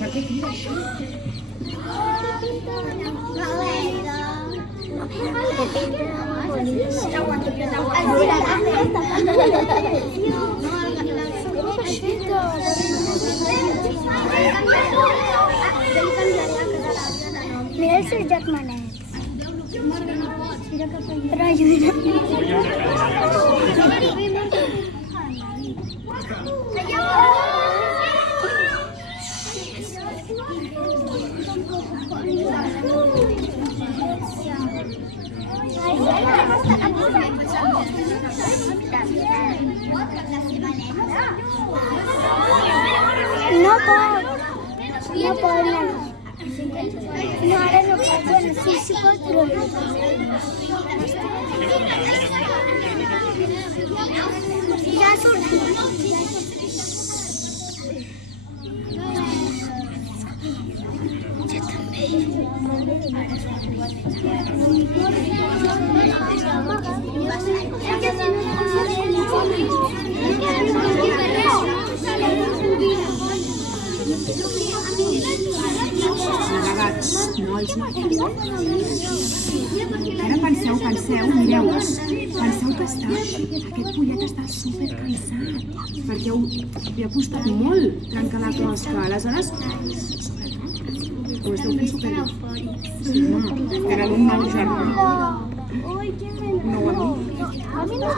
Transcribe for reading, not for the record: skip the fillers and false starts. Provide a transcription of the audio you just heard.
Per què crida això? Mira els seus germanets. Però ajuda. No pot. No pot, no. No, ara no pot. Bueno, sí, sí pot, però no. Ja ha sortit. Jo també. Delegats, nois, ara penseu, mireu, penseu que aquest pollet està supercansat, perquè li ha costat molt trencar la closca, aleshores, ho esteu fent superbé. Sí, tenen un nou germà, un nou amic. A mi no